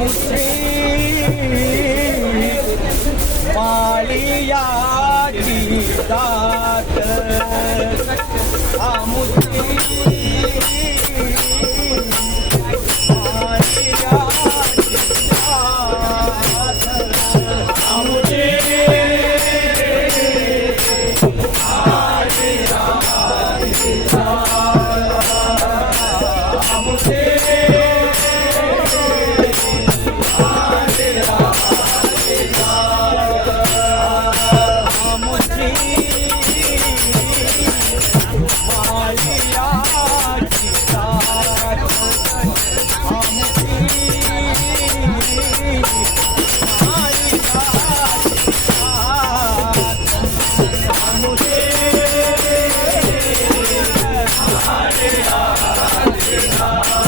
முஸ்லீம் மாலியாடி தாத்த முஸ்லீம்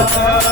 Allah